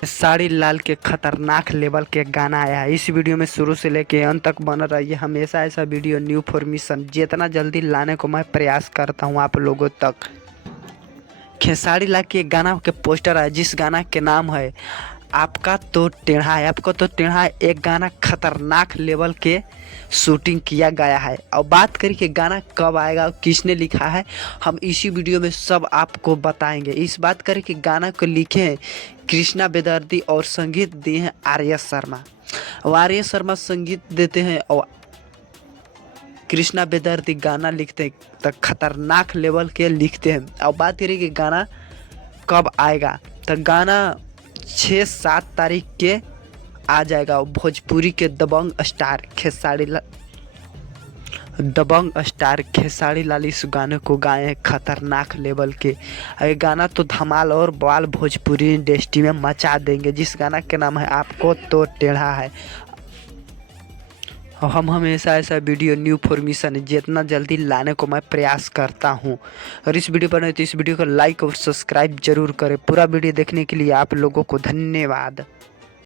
साड़ी लाल के खतरनाक लेवल के गाना आया है। इस वीडियो में शुरू से लेके अंत तक बना रहिए। हमेशा ऐसा वीडियो न्यू फॉर्मेशन जितना जल्दी लाने को मैं प्रयास करता हूं आप लोगों तक। खेसारी लाल के गाना के पोस्टर है जिस गाना के नाम है आपका तो टेढ़ा है। आपको तो टेढ़ा है एक गाना खतरनाक लेवल के शूटिंग किया गया है। और बात करें कि गाना कब आएगा किसने लिखा है, हम इसी वीडियो में सब आपको बताएंगे। इस बात करें कि गाना को लिखे हैं कृष्णा बेदर्दी और संगीत दिए हैं आर्य शर्मा। आर्य शर्मा संगीत देते हैं और कृष्णा बेदर्दी गाना लिखते हैं तो खतरनाक लेवल के लिखते हैं। और बात करें कि गाना कब आएगा तो गाना 6-7 तारीख के आ जाएगा। भोजपुरी के दबंग स्टार खेसारी लाल इस गाने को गाए हैं खतरनाक लेवल के। ये गाना तो धमाल और बाल भोजपुरी इंडस्ट्री में मचा देंगे। जिस गाना के नाम है आपको तो टेढ़ा है। हम हमेशा ऐसा वीडियो न्यू फॉर्मेशन जितना जल्दी लाने को मैं प्रयास करता हूं। और इस वीडियो पर नहीं तो इस वीडियो को लाइक और सब्सक्राइब जरूर करें। पूरा वीडियो देखने के लिए आप लोगों को धन्यवाद।